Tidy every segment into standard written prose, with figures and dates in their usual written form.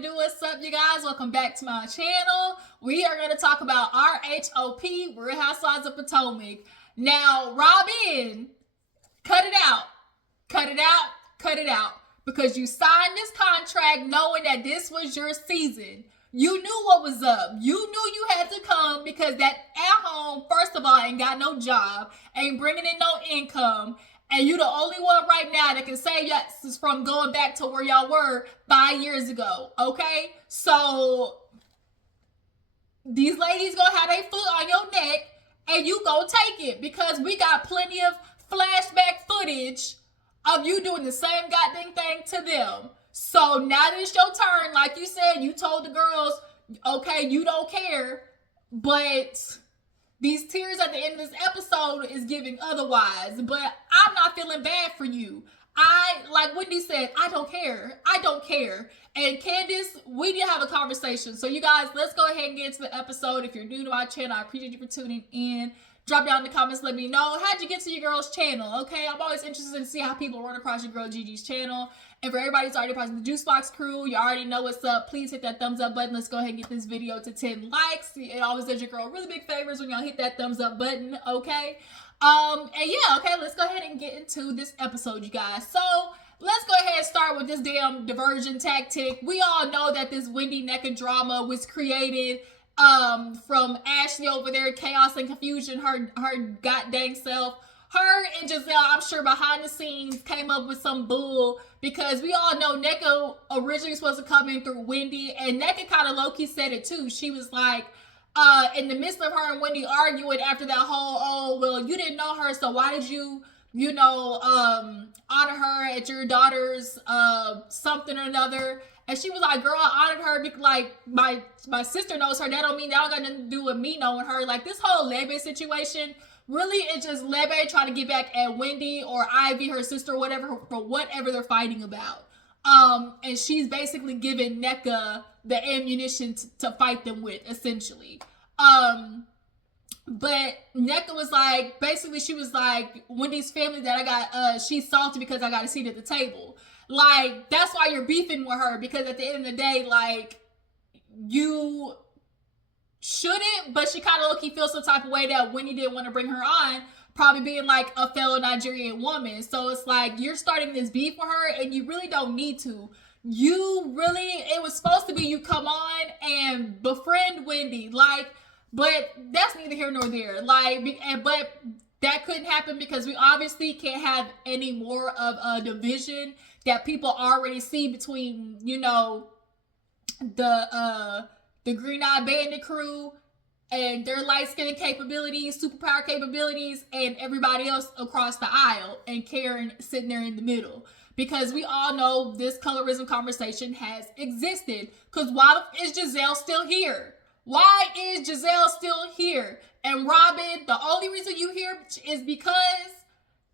to do? What's up, you guys? Welcome back to my channel. We are going to talk about RHOP, Real Housewives of Potomac. Now, Robyn, cut it out. Cut it out. Cut it out. Because you signed this contract knowing that this was your season. You knew what was up. You knew you had to come because that at home, first of all, ain't got no job, ain't bringing in no income. And you the only one right now that can say yes from going back to where y'all were 5 years ago, okay? So these ladies gonna have their foot on your neck and you gonna take it because we got plenty of flashback footage of you doing the same goddamn thing to them. So now that it's your turn, like you said, you told the girls, okay, you don't care, but these tears at the end of this episode is giving otherwise. But I'm not feeling bad for you. Like Wendy said, I don't care. I don't care. And Candace, we did have a conversation. So you guys, let's go ahead and get into the episode. If you're new to my channel, I appreciate you for tuning in. Drop down in the comments, let me know, how'd you get to your girl's channel, okay? I'm always interested to see how people run across your girl Gigi's channel. And for everybody who's already part of the Juice Box crew, you already know what's up. Please hit that thumbs up button. Let's go ahead and get this video to 10 likes. It always does your girl really big favors when y'all hit that thumbs up button, okay? And yeah, okay, let's go ahead and get into this episode, you guys. So let's go ahead and start with this damn diversion tactic. We all know that this Wendy Nneka drama was created from Ashley over there, chaos and confusion, her goddamn self. Her and Giselle, I'm sure behind the scenes, came up with some bull because we all know Nneka originally was supposed to come in through Wendy, and Nneka kind of low-key said it too. She was like, in the midst of her and Wendy arguing after that whole, oh, well, you didn't know her, so why did you, honor her at your daughter's something or another? And she was like, girl, I honored her because, like, my sister knows her. That don't mean that don't got nothing to do with me knowing her. Like, this whole Lebe situation, really, it's just Lebe trying to get back at Wendy or Ivy, her sister, or whatever, for whatever they're fighting about. And she's basically giving Nneka the ammunition to fight them with, essentially. But Nneka was like, basically, she was like, Wendy's family that I got, she's salty because I got a seat at the table. Like, that's why you're beefing with her, because at the end of the day, like, you shouldn't, but she kind of low-key feels some type of way that Wendy didn't want to bring her on, probably being like a fellow Nigerian woman. So it's like, you're starting this beef with her and you really don't need to. It was supposed to be you come on and befriend Wendy, like, but that's neither here nor there. Like, but that couldn't happen because we obviously can't have any more of a division that people already see between, the Green Eye Bandit crew and their light-skinned capabilities, superpower capabilities, and everybody else across the aisle, and Karen sitting there in the middle. Because we all know this colorism conversation has existed. Because why is Giselle still here? Why is Giselle still here? And Robyn, the only reason you here is because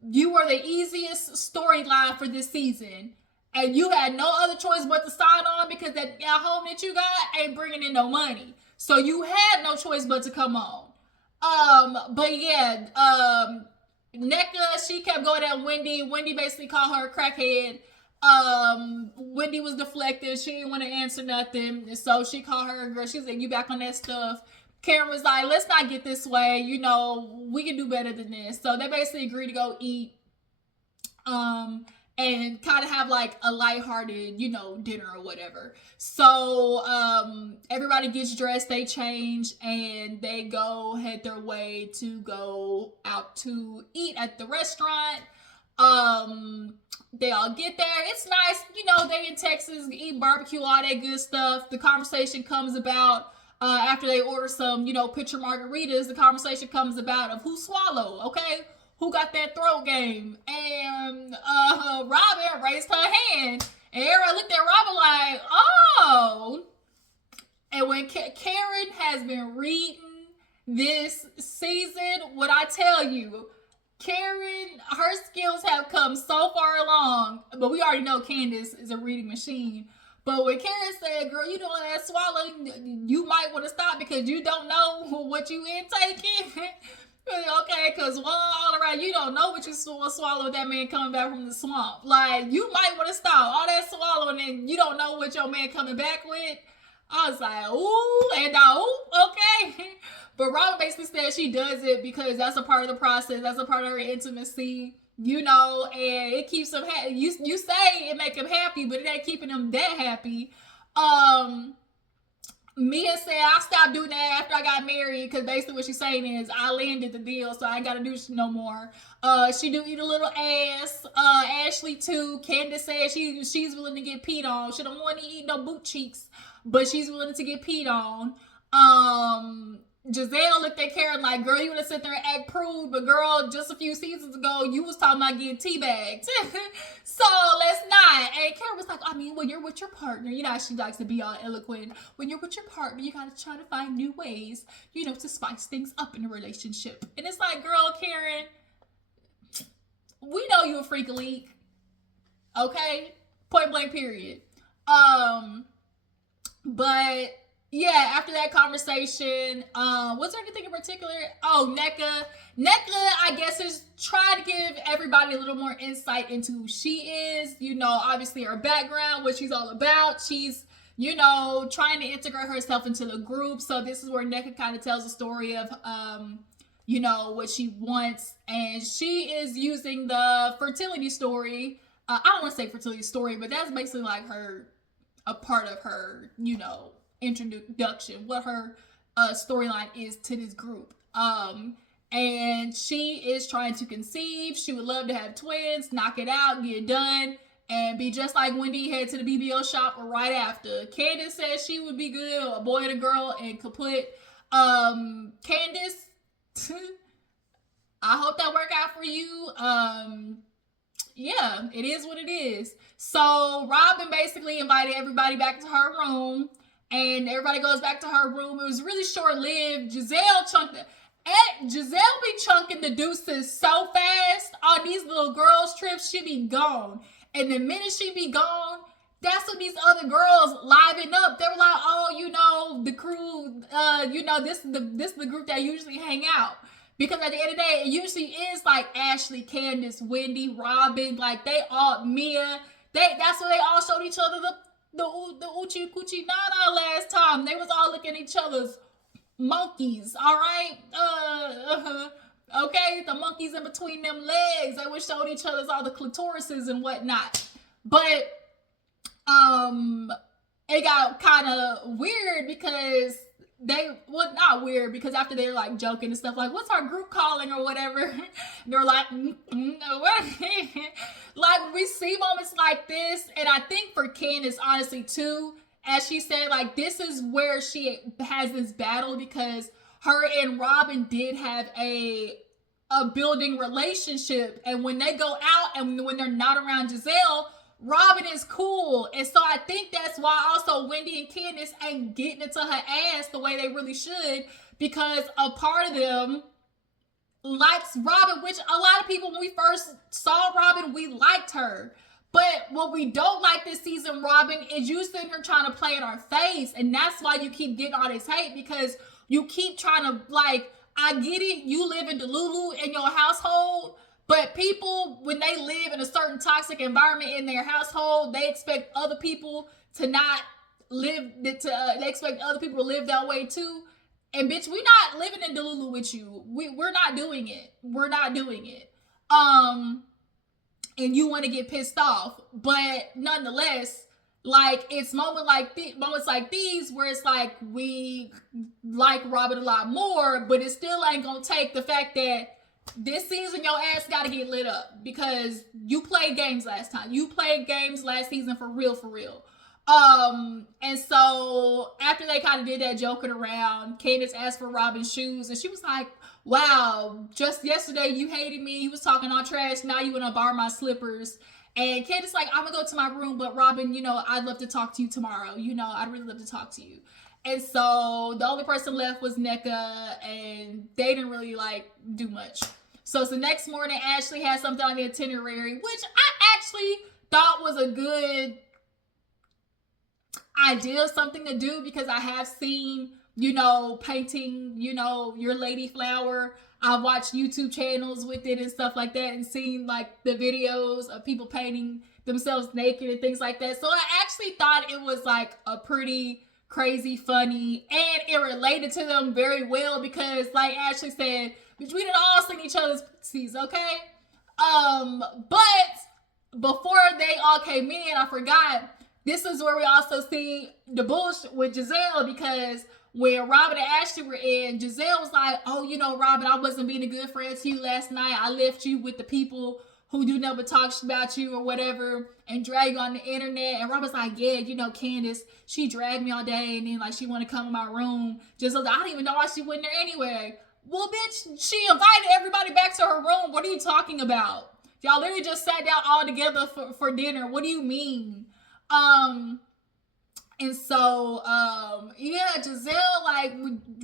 you were the easiest storyline for this season. And you had no other choice but to sign on because that home that you got ain't bringing in no money. So you had no choice but to come on. But yeah, Nneka, she kept going at Wendy. Wendy basically called her a crackhead. Wendy was deflective. She didn't want to answer nothing. So she called her a girl. She said, you back on that stuff. Karen was like, let's not get this way. We can do better than this. So they basically agreed to go eat. And kind of have like a lighthearted, dinner or whatever. So, everybody gets dressed, they change, and they head their way to go out to eat at the restaurant. They all get there. It's nice, they in Texas, eat barbecue, all that good stuff. The conversation comes about, after they order some, pitcher margaritas, the conversation comes about of who swallowed, okay? Who got that throat game? And Robyn raised her hand. And everybody looked at Robyn like, oh. And when Karen has been reading this season, what I tell you, Karen, her skills have come so far along. But we already know Candace is a reading machine. But when Karen said, girl, you doing that swallowing, you might want to stop because you don't know what you intaking. Okay, because all around, you don't know what you swallow with that man coming back from the swamp. Like, you might want to stop all that swallowing and you don't know what your man coming back with. I was like, ooh, and okay. But Robyn basically said she does it because that's a part of the process. That's a part of her intimacy, you know, and it keeps him happy. You say it make him happy, but it ain't keeping him that happy. Mia said I stopped doing that after I got married because basically what she's saying is I landed the deal, so I ain't gotta do no more. She do eat a little ass. Ashley too. Candace said she's willing to get peed on. She don't want to eat no boot cheeks, but she's willing to get peed on. Giselle looked at Karen like, girl, you want to sit there and act prude, but girl, just a few seasons ago, you was talking about getting teabagged. So let's not. And Karen was like, I mean, when you're with your partner, you know, she likes to be all eloquent. When you're with your partner, you got to try to find new ways, you know, to spice things up in a relationship. And it's like, girl, Karen, we know you a freak leak. Okay? Point blank period. But yeah, after that conversation, was there anything in particular? Oh, NECA, I guess, is trying to give everybody a little more insight into who she is. You know, obviously her background, what she's all about. She's, you know, trying to integrate herself into the group. So this is where NECA kind of tells the story of, you know, what she wants. And she is using the fertility story. I don't want to say fertility story, but that's basically like a part of her, you know, introduction, what her storyline is to this group. And she is trying to conceive. She would love to have twins, knock it out, get it done, and be just like Wendy, head to the BBL shop right after. Candace says she would be good, a boy and a girl, and kaput. Candace, I hope that work out for you. Yeah, it is what it is. So Robyn basically invited everybody back to her room, and everybody goes back to her room. It was really short-lived. Giselle be chunking the deuces so fast on these little girls' trips. She be gone, and the minute she be gone, that's when these other girls liven up. They were like, oh, you know, the crew, you know, this is the group that usually hang out. Because at the end of the day, it usually is like Ashley, Candace, Wendy, Robyn, like they all, Mia, that's where they all showed each other the Uchi Coochie Nana last time. They was all looking at each other's monkeys, all right? Okay, the monkeys in between them legs. They were showing each other's all the clitorises and whatnot. But it got kind of weird because not weird, because after they're like joking and stuff like, what's our group calling or whatever, they're like, like we see moments like this. And I think for Candace, honestly too, as she said, like this is where she has this battle, because her and Robyn did have a building relationship, and when they go out and when they're not around Giselle, Robyn is cool. And so I think that's why also Wendy and Candace ain't getting into her ass the way they really should, because a part of them likes Robyn, which a lot of people, when we first saw Robyn, we liked her. But what we don't like this season, Robyn, is you sitting here trying to play in our face. And that's why you keep getting all this hate, because you keep trying to, like, I get it, you live in DELULU in your household, but people, when they live in a certain toxic environment in their household, they expect other people to not live, they expect other people to live that way too. And bitch, we're not living in DELULU with you. We're not doing it. We're not doing it. And you want to get pissed off. But nonetheless, like, it's moments like these where it's like we like Robyn a lot more, but it still ain't gonna take the fact that this season your ass gotta get lit up, because you played games last time. You played games last season for real. And so after they kind of did that joking around, Candace asked for Robyn's shoes, and she was like, wow, just yesterday you hated me, you was talking all trash, now you wanna borrow my slippers. And Candace like, I'm gonna go to my room, but Robyn, you know, I'd love to talk to you tomorrow. You know, I'd really love to talk to you. And so the only person left was NECA, and they didn't really like do much. So it's the next morning, Ashley had something on the itinerary, which I actually thought was a good idea, something to do, because I have seen painting, your lady flower. I've watched YouTube channels with it and stuff like that, and seen like the videos of people painting themselves naked and things like that. So I actually thought it was like a pretty crazy, funny, and it related to them very well because, like Ashley said, we didn't all seen each other's pussies, okay? But before they all came in, I forgot, this is where we also see the bullshit with Giselle, because when Robyn and Ashley were in, Giselle was like, oh, Robyn, I wasn't being a good friend to you last night. I left you with the people who do nothing but talk about you or whatever and drag you on the internet. And Robyn's like, yeah, Candace, she dragged me all day and then like she want to come in my room. Giselle, I don't even know why she went there anyway. Well, bitch, she invited everybody back to her room. What are you talking about? Y'all literally just sat down all together for dinner. What do you mean? And so, Giselle, like,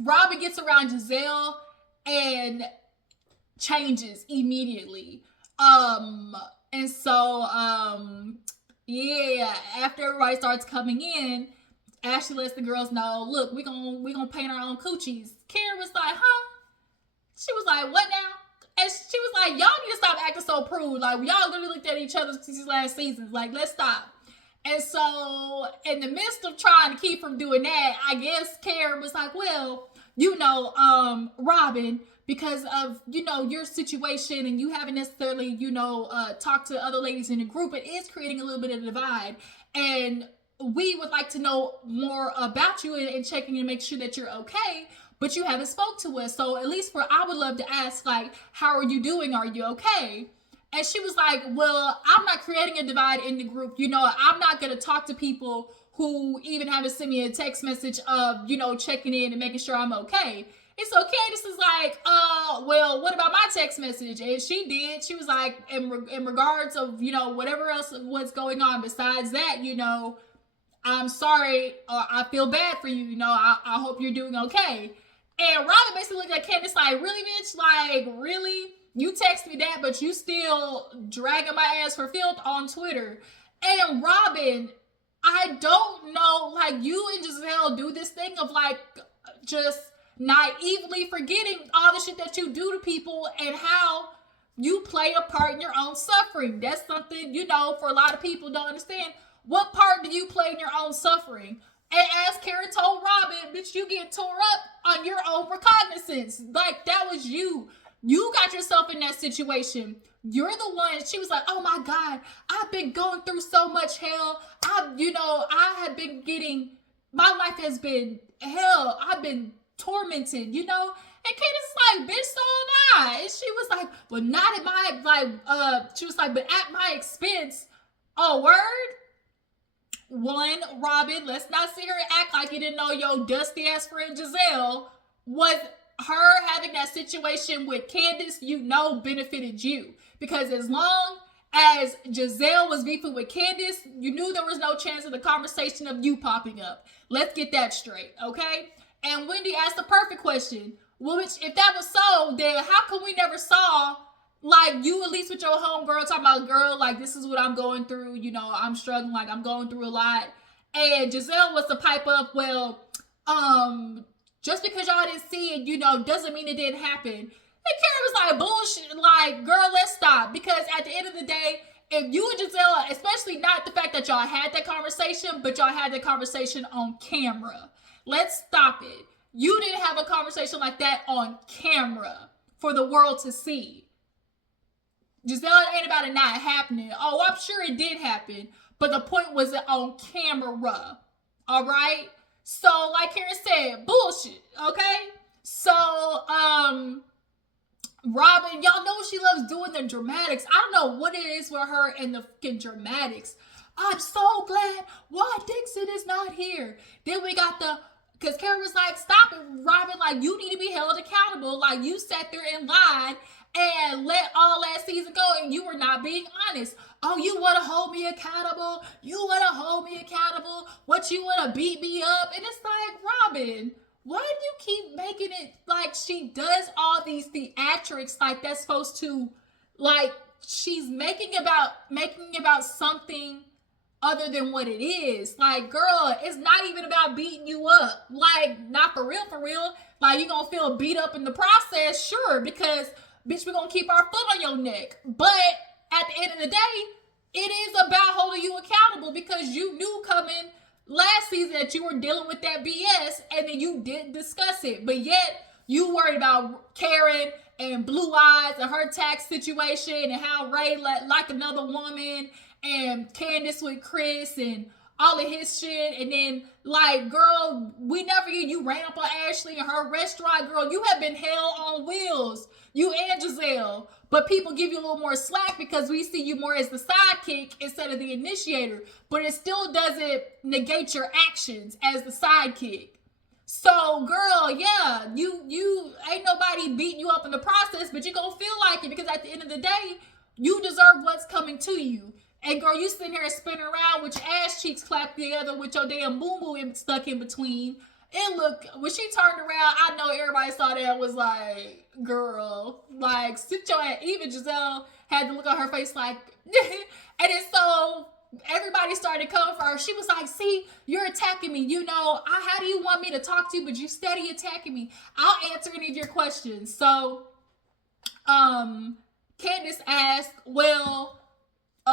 Robyn gets around Giselle and changes immediately. And so, after everybody starts coming in, Ashley lets the girls know, look, we gonna paint our own coochies. Karen was like, huh? She was like, what now? And she was like, y'all need to stop acting so prude. Like, y'all literally looked at each other these last seasons. Like, let's stop. And so, in the midst of trying to keep from doing that, I guess Karen was like, well, Robyn, because of, your situation and you haven't necessarily, talked to other ladies in the group, it is creating a little bit of a divide. And we would like to know more about you and checking and make sure that you're okay, but you haven't spoke to us. So at least I would love to ask, like, how are you doing? Are you okay? And she was like, well, I'm not creating a divide in the group. I'm not going to talk to people who even haven't sent me a text message of, checking in and making sure I'm okay. And so Candace is like, well, what about my text message? And she did. She was like, in regards of, whatever else was going on besides that, I'm sorry. I feel bad for you. I hope you're doing okay. And Robyn basically looked at Candace like, really, bitch? Like, really? You text me that, but you still dragging my ass for filth on Twitter. And Robyn, I don't know, like, you and Giselle do this thing of, like, just naively forgetting all the shit that you do to people and how you play a part in your own suffering. That's something, for a lot of people don't understand. What part do you play in your own suffering? And as Karen told Robyn, bitch, you get tore up on your own recognizance. Like, that was you. You got yourself in that situation. You're the one. She was like, oh my God, I've been going through so much hell. I have been my life has been hell. I've been tormented, And Candace is like, bitch, so am I. And she was like, well, not at my, she was like, but at my expense. Oh, word? One, Robyn, let's not sit here and act like you didn't know your dusty ass friend Giselle was her having that situation with Candace, benefited you. Because as long as Giselle was beefing with Candace, you knew there was no chance of the conversation of you popping up. Let's get that straight, okay? And Wendy asked the perfect question. Well, if that was so, then how come we never saw, like, you at least with your homegirl talking about, girl, like, this is what I'm going through. I'm struggling, like, I'm going through a lot. And Giselle was to pipe up, well, just because y'all didn't see it, doesn't mean it didn't happen. And Karen was like, bullshit, like, girl, let's stop. Because at the end of the day, if you and Giselle, especially not the fact that y'all had that conversation, but y'all had that conversation on camera. Let's stop it. You didn't have a conversation like that on camera for the world to see. Giselle, ain't about it not happening. Oh, I'm sure it did happen. But the point was on camera. All right? So, like Karen said, bullshit, okay? So, Robyn, y'all know she loves doing the dramatics. I don't know what it is with her and the fucking dramatics. I'm so glad Wad Dixon is not here. Then we got because Karen was like, stop it, Robyn, like, you need to be held accountable. Like, you sat there and lied and let all last season go and you were not being honest. Oh, you want to hold me accountable? You want to hold me accountable? What, you want to beat me up? And it's like, Robyn, why do you keep making it like she does all these theatrics like that's supposed to, like, she's making about something other than what it is. Like, girl, it's not even about beating you up. Like, not for real, for real. Like, you gonna feel beat up in the process, sure, because, bitch, we're gonna keep our foot on your neck. But at the end of the day, it is about holding you accountable, because you knew coming last season that you were dealing with that BS, and then you didn't discuss it. But yet, you worried about Karen and Blue Eyes and her tax situation, and how Ray like another woman, and Candace with Chris and all of his shit. And then, like, girl, we never you ran up on Ashley and her restaurant. Girl, you have been hell on wheels, you and Giselle. But people give you a little more slack because we see you more as the sidekick instead of the initiator. But it still doesn't negate your actions as the sidekick. So, girl, yeah, you ain't nobody beating you up in the process, but you gonna feel like it, because at the end of the day, you deserve what's coming to you. And girl, you sitting here spinning around with your ass cheeks clapped together with your damn boom boom stuck in between. It looked, when she turned around, I know everybody saw that, was like, girl, like, sit your ass. Even Giselle had to look on her face like, and it's so, everybody started coming for her. She was like, see, you're attacking me. You know, how do you want me to talk to you, but you steady attacking me? I'll answer any of your questions. So, Candace asked, well,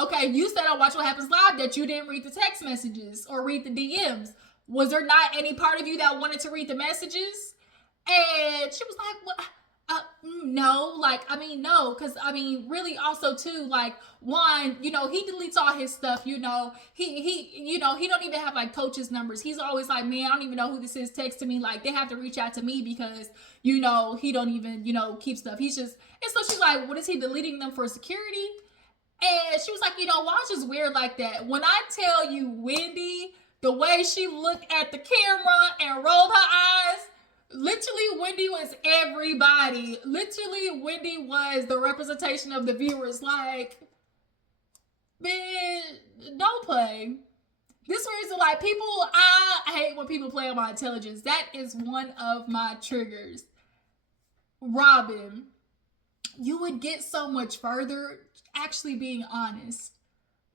okay, you said on Watch What Happens Live that you didn't read the text messages or read the DMs. Was there not any part of you that wanted to read the messages? And she was like, what? No, like, I mean, no, because, I mean, really also, too, like, one, you know, he deletes all his stuff, you know, you know, he don't even have, like, coaches' numbers. He's always like, man, I don't even know who this is, text to me, like, they have to reach out to me because, you know, he don't even, you know, keep stuff. He's just, and so she's like, what is he deleting them for, security? And she was like, you know, Watch is weird like that. When I tell you, Wendy, the way she looked at the camera and rolled her eyes, literally, Wendy was everybody. Literally, Wendy was the representation of the viewers. Like, man, don't play. This reason, like, people, I hate when people play on my intelligence. That is one of my triggers. Robyn, you would get so much further actually being honest.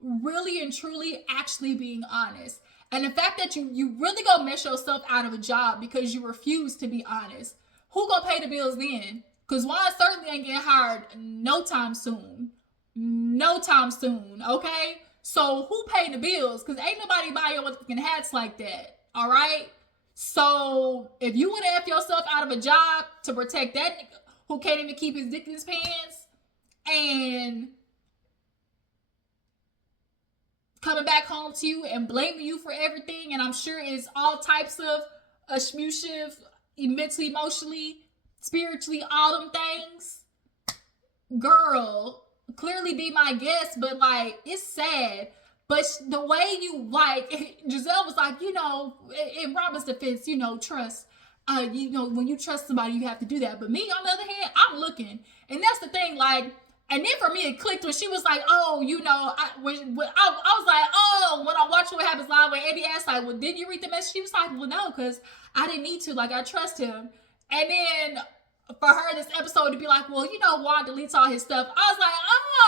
Really and truly actually being honest. And the fact that you really gonna mess yourself out of a job because you refuse to be honest. Who gonna pay the bills then? Because Juan certainly ain't getting hired no time soon. No time soon, okay? So who paying the bills? Because ain't nobody buying motherfucking hats like that, all right? So if you want to F yourself out of a job to protect that nigga who can't even keep his dick in his pants and coming back home to you and blaming you for everything, and I'm sure it's all types of abusive, mentally, emotionally, spiritually, all them things, girl, clearly be my guest. But like, it's sad. But the way you, like, Giselle was like, you know, in Robyn's defense, you know, trust. You know, when you trust somebody, you have to do that. But me, on the other hand, I'm looking, and that's the thing, like. And then for me, it clicked when she was like, oh, you know, I was like, oh, when I watched What Happens Live, when Eddie asked, like, well, did you read the message? She was like, well, no, because I didn't need to. Like, I trust him. And then for her, this episode to be like, well, you know, Juan deletes all his stuff. I was like,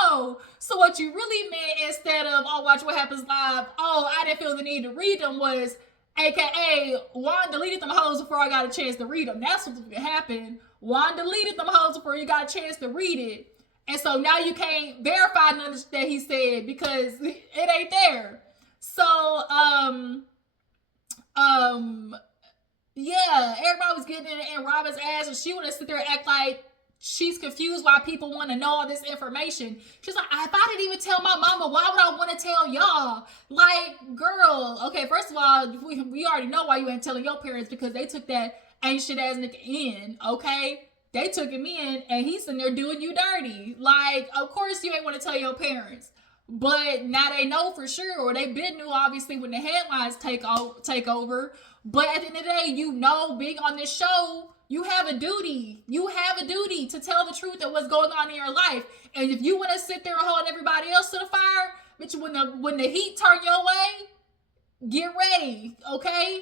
oh, so what you really meant instead of, oh, watch What Happens Live, oh, I didn't feel the need to read them, was, AKA, Juan deleted them hoes before I got a chance to read them. That's what happened. Juan deleted them hoes before you got a chance to read it. And so now you can't verify none that he said because it ain't there. So, yeah, everybody was getting in Robyn's ass, and she want to sit there and act like she's confused why people want to know all this information. She's like, if I didn't even tell my mama, why would I want to tell y'all? Like, girl, okay, first of all, we already know why you ain't telling your parents, because they took that ain't shit ass nigga in, okay? They took him in, and he's sitting there doing you dirty. Like, of course you ain't want to tell your parents. But now they know for sure, or they been knew, obviously, when the headlines take over. But at the end of the day, you know, being on this show, you have a duty. You have a duty to tell the truth of what's going on in your life. And if you want to sit there and hold everybody else to the fire, bitch, when the heat turn your way, get ready, okay?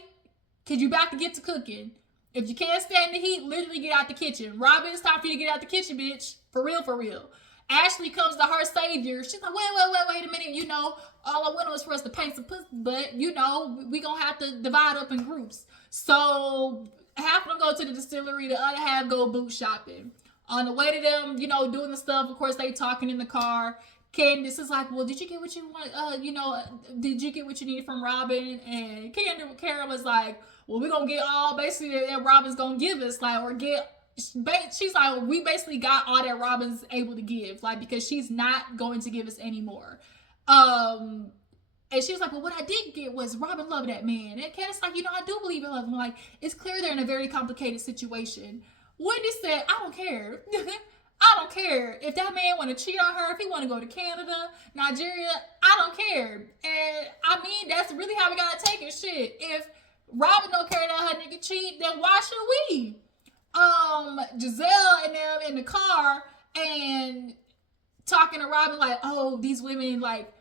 Because you about to get to cooking. If you can't stand the heat, literally get out the kitchen. Robyn, it's time for you to get out the kitchen, bitch. For real, for real. Ashley comes to her savior. She's like, wait a minute. You know, all I wanted was for us to paint some pussy, but you know, we gonna have to divide up in groups. So half of them go to the distillery, the other half go boot shopping. On the way to them, you know, doing the stuff, of course, they talking in the car. Candace is like, well, did you get what you want? You know, did you get what you needed from Robyn? And Karen was like, well, we're going to get all basically that Robyn's going to give us, like, or get, she's like, we basically got all that Robyn's able to give, like, because she's not going to give us any more. And she was like, well, what I did get was Robyn loved that man. And Candace like, you know, I do believe in love him. Like, it's clear they're in a very complicated situation. Wendy said, I don't care. I don't care. If that man want to cheat on her, if he want to go to Canada, Nigeria, I don't care. And I mean, that's really how we got to take it. Shit. If Robyn don't care that her nigga cheat, then why should we? Giselle and them in the car and talking to Robyn like, oh, these women, like,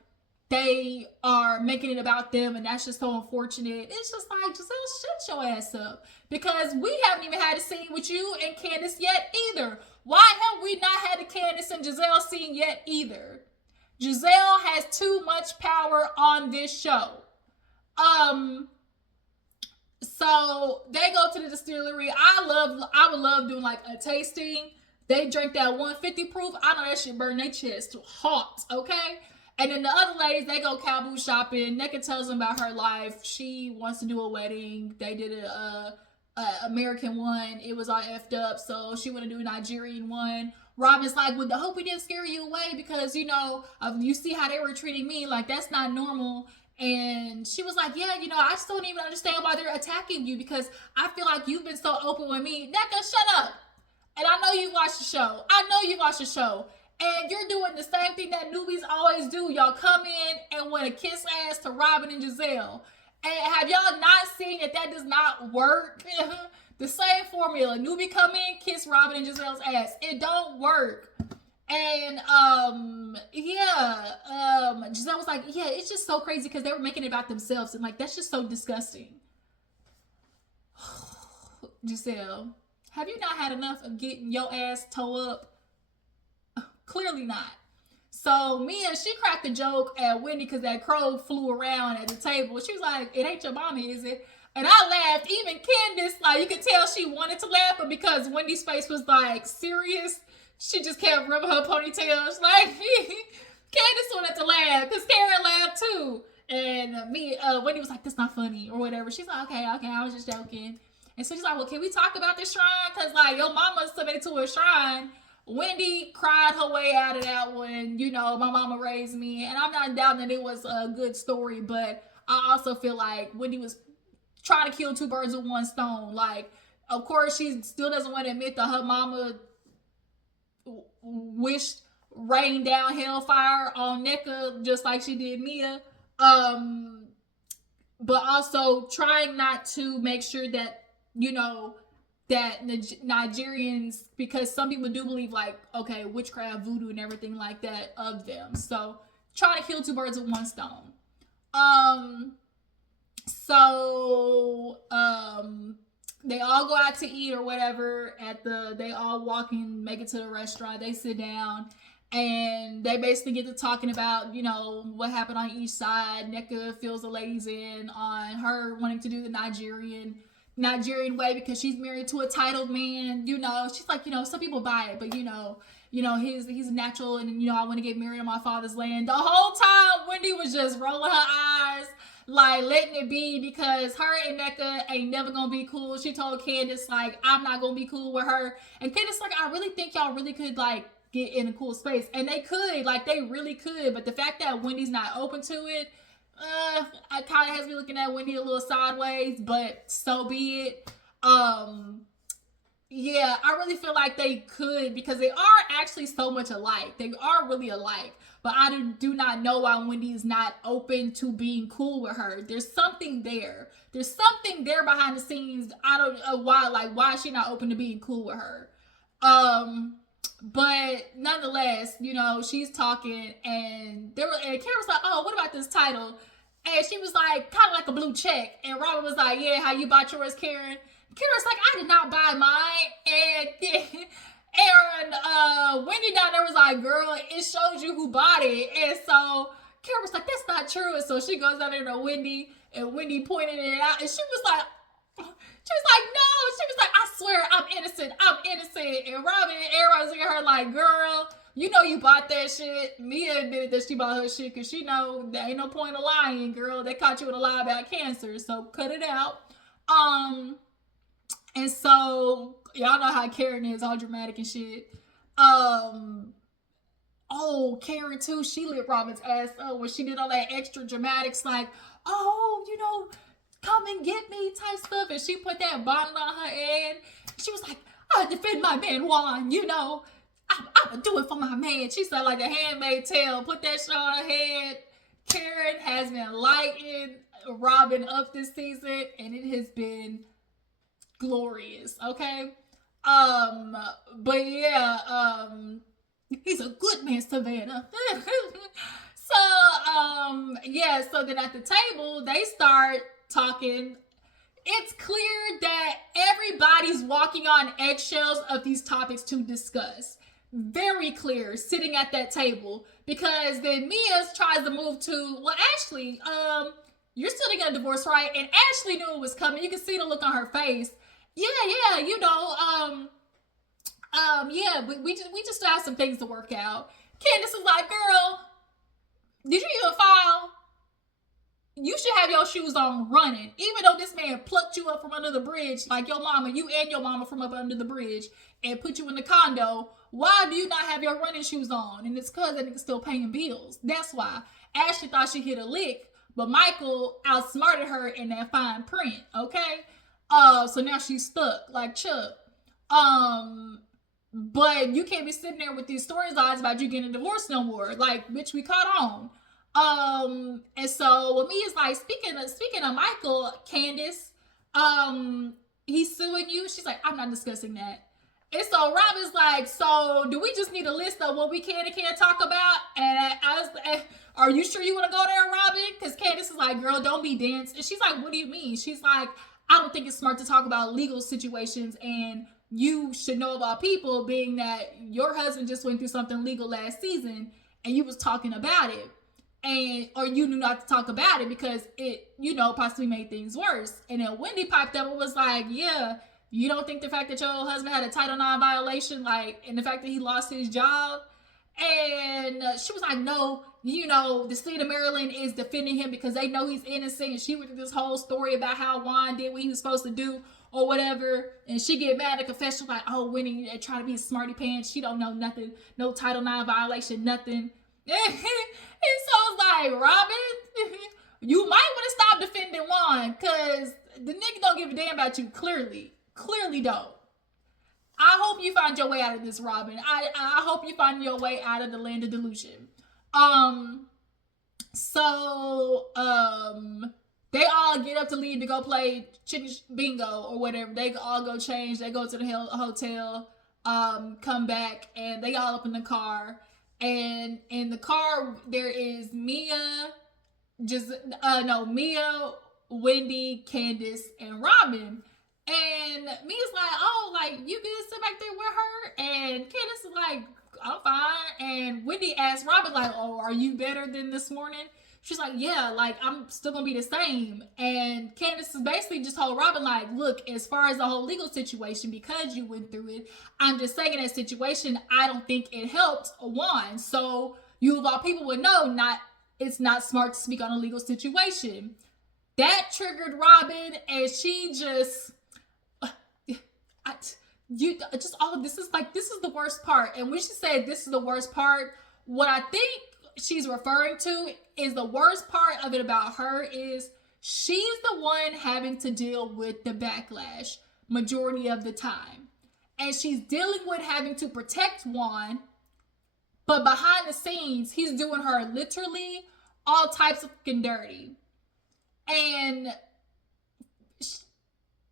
they are making it about them, and that's just so unfortunate. It's just like, Giselle, shut your ass up. Because we haven't even had a scene with you and Candace yet either. Why have we not had a Candace and Giselle scene yet either? Giselle has too much power on this show. So they go to the distillery. I would love doing like a tasting. They drink that 150 proof. I know that shit burn their chest hot, okay? And then the other ladies, they go cowboy shopping. Nneka tells them about her life. She wants to do a wedding. They did a American one. It was all effed up, so she want to do a Nigerian one. Robyn's like, well, I hope we didn't scare you away because, you know, you see how they were treating me. Like, that's not normal. And she was like, yeah, you know, I still don't even understand why they're attacking you because I feel like you've been so open with me. Nneka, shut up. And I know you watch the show. And you're doing the same thing that newbies always do. Y'all come in and want to kiss ass to Robyn and Giselle. And have y'all not seen that does not work? The same formula. Newbie come in, kiss Robyn and Giselle's ass. It don't work. And, Giselle was like, yeah, it's just so crazy because they were making it about themselves. And, like, that's just so disgusting. Giselle, have you not had enough of getting your ass toe up? Clearly not. So Mia, she cracked a joke at Wendy because that crow flew around at the table. She was like, it ain't your mommy, is it? And I laughed. Even Candace, like, you could tell she wanted to laugh, but because Wendy's face was, like, serious, she just kept rubbing her ponytail. She's like, Candace wanted to laugh because Karen laughed too. And Wendy was like, that's not funny or whatever. She's like, okay, I was just joking. And so she's like, well, can we talk about this shrine? Because, like, your mama submitted to a shrine. Wendy cried her way out of that one. You know, my mama raised me. And I'm not doubting that it was a good story, but I also feel like Wendy was trying to kill two birds with one stone. Like, of course, she still doesn't want to admit that her mama wished rain down hellfire on Nneka just like she did Mia. But also trying not to make sure that, you know, that Nigerians, because some people do believe, like, okay, witchcraft, voodoo, and everything like that of them. So, trying to kill two birds with one stone. They all go out to eat or whatever they all walk in, make it to the restaurant, they sit down, and they basically get to talking about, you know, what happened on each side. Nneka fills the ladies in on her wanting to do the Nigerian way because she's married to a titled man. You know, she's like, you know, some people buy it, but you know, he's natural, and you know, I want to get married on my father's land. The whole time Wendy was just rolling her eyes, like letting it be, because her and Nneka ain't never gonna be cool. She told Candace, like, I'm not gonna be cool with her. And Candace like, I really think y'all really could, like, get in a cool space. And they could, like, they really could. But the fact that Wendy's not open to it, I kind of has me looking at Wendy a little sideways, but so be it. Yeah, I really feel like they could, because they are actually so much alike. They are really alike. But I do not know why Wendy is not open to being cool with her. There's something there. There's something there behind the scenes. I don't know why. Like, why is she not open to being cool with her? But nonetheless, you know, she's talking, and Karen was like, oh, what about this title? And she was like, kind of like a blue check. And Robyn was like, yeah, how you bought yours, Karen? Karen's like, I did not buy mine. And Wendy down there was like, girl, it shows you who bought it. And so Karen was like, that's not true. And so she goes down there to Wendy, and Wendy pointed it out, and she was like, no. She was like, I swear, I'm innocent. And Robyn and everybody's looking at her like, girl, you know you bought that shit. Mia admitted that she bought her shit because she know there ain't no point of lying, girl. They caught you in a lie about cancer, so cut it out. And so y'all know how Karen is, all dramatic and shit. Oh, Karen too, she lit Robyn's ass up when she did all that extra dramatics, like, oh, you know, come and get me type stuff. And she put that bonnet on her head. She was like, I defend my man Juan, you know. I'm gonna do it for my man. She said like a handmaid's tale. Put that shit on her head. Karen has been lighting Robyn up this season, and it has been glorious. Okay. But yeah, he's a good man, Savannah. So, yeah, so then at the table, they start talking. It's clear that everybody's walking on eggshells of these topics to discuss. Very clear, sitting at that table. Because then Mia tries to move to, well, Ashley, you're still getting a divorce, right? And Ashley knew it was coming. You can see the look on her face. Yeah, you know, yeah, we just have some things to work out. Candace is like, girl, did you even file? You should have your shoes on running. Even though this man plucked you up from under the bridge, like your mama, you and your mama from up under the bridge, and put you in the condo, why do you not have your running shoes on? And it's because that nigga's still paying bills. That's why. Ashley thought she hit a lick, but Michael outsmarted her in that fine print, okay? So now she's stuck, like Chuck. But you can't be sitting there with these storylines about you getting a divorce no more. Like, bitch, we caught on. And so with me, it's like, speaking of Michael, Candace, he's suing you. She's like, I'm not discussing that. And so Robyn's like, so do we just need a list of what we can and can't talk about? And I was, are you sure you want to go there, Robyn? Because Candace is like, girl, don't be dense. And she's like, what do you mean? She's like, I don't think it's smart to talk about legal situations, and you should know about people, being that your husband just went through something legal last season and you was talking about it, and or you knew not to talk about it because it, you know, possibly made things worse. And then Wendy piped up and was like, yeah, you don't think the fact that your husband had a Title IX violation, like, and the fact that he lost his job? And she was like, no, you know, the state of Maryland is defending him because they know he's innocent. And she went through this whole story about how Juan did what he was supposed to do or whatever. And she get mad at confession like, oh, Winnie trying to be a smarty pants. She don't know nothing. No Title IX violation, nothing. And so it's like, Robyn, you might want to stop defending Juan, because the nigga don't give a damn about you, clearly don't. I hope you find your way out of this, Robyn. I hope you find your way out of the land of delusion. So they all get up to leave to go play chicken bingo or whatever. They all go change. They go to the hotel, come back, and they all up in the car. And in the car, there is Mia, Mia, Wendy, Candace, and Robyn. And Mia's like, oh, like, you good sit back there with her? And Candace is like, I'm fine. And Wendy asked Robyn, like, oh, are you better than this morning? She's like, yeah, like, I'm still gonna be the same. And Candace is basically just told Robyn, like, look, as far as the whole legal situation, because you went through it, I'm just saying in that situation, I don't think it helped Juan. So you of all people would know it's not smart to speak on a legal situation. That triggered Robyn, and she just... this is the worst part. And when she said this is the worst part, what I think she's referring to is the worst part of it about her is she's the one having to deal with the backlash majority of the time. And she's dealing with having to protect Juan, but behind the scenes, he's doing her literally all types of fucking dirty. And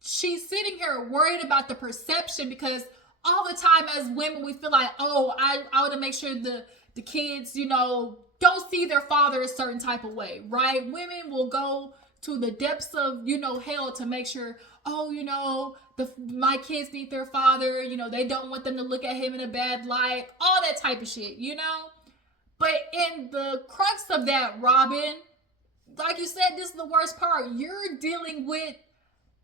she's sitting here worried about the perception, because all the time as women, we feel like, oh, I want to make sure the kids, you know, don't see their father a certain type of way, right? Women will go to the depths of, you know, hell to make sure, oh, you know, my kids need their father, you know, they don't want them to look at him in a bad light, all that type of shit, you know? But in the crux of that, Robyn, like you said, this is the worst part. You're dealing with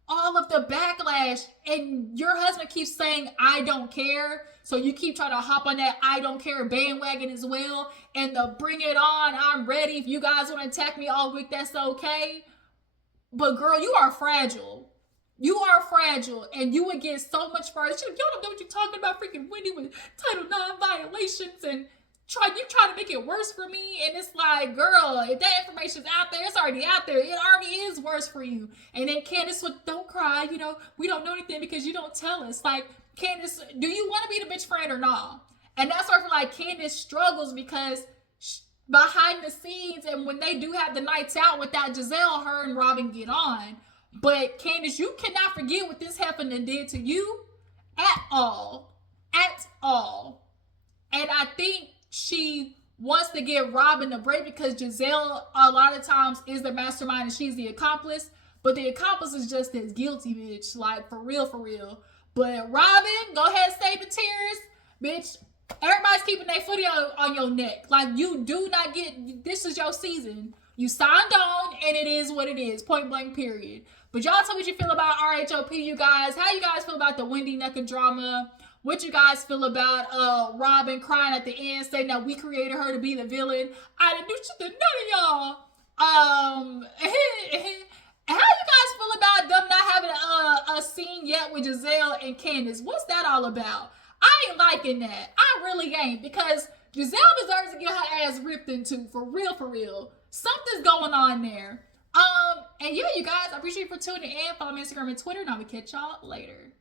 all of the backlash, and your husband keeps saying, I don't care. So you keep trying to hop on that I don't care bandwagon as well. And the bring it on, I'm ready. If you guys want to attack me all week, that's okay. But girl, you are fragile. You are fragile, and you would get so much further. Y'all don't know what you're talking about, freaking Wendy, with Title IX violations, and you try to make it worse for me. And it's like, girl, if that information's out there, it's already out there. It already is worse for you. And then Candace would, don't cry, you know, we don't know anything because you don't tell us. Like, Candace, do you want to be the bitch friend or not? And that's where I feel like Candace struggles, because behind the scenes, and when they do have the nights out without Giselle, her and Robyn get on. But Candace, you cannot forget what this happened did to you at all. At all. And I think she wants to give Robyn a break because Giselle a lot of times is the mastermind and she's the accomplice. But the accomplice is just as guilty, bitch. Like, for real, for real. But Robyn, go ahead and save the tears. Bitch, everybody's keeping their footy on your neck. Like, you do not get, this is your season. You signed on, and it is what it is. Point blank, period. But y'all tell me what you feel about RHOP, you guys. How you guys feel about the Wendy Necker drama? What you guys feel about Robyn crying at the end, saying that we created her to be the villain? I didn't do shit to none of y'all. How you guys feel about them not having a scene yet with Giselle and Candace? What's that all about? I ain't liking that. I really ain't, because Giselle deserves to get her ass ripped into, for real, for real. Something's going on there. And yeah, you guys, I appreciate you for tuning in. Follow me on Instagram and Twitter, and I will catch y'all later.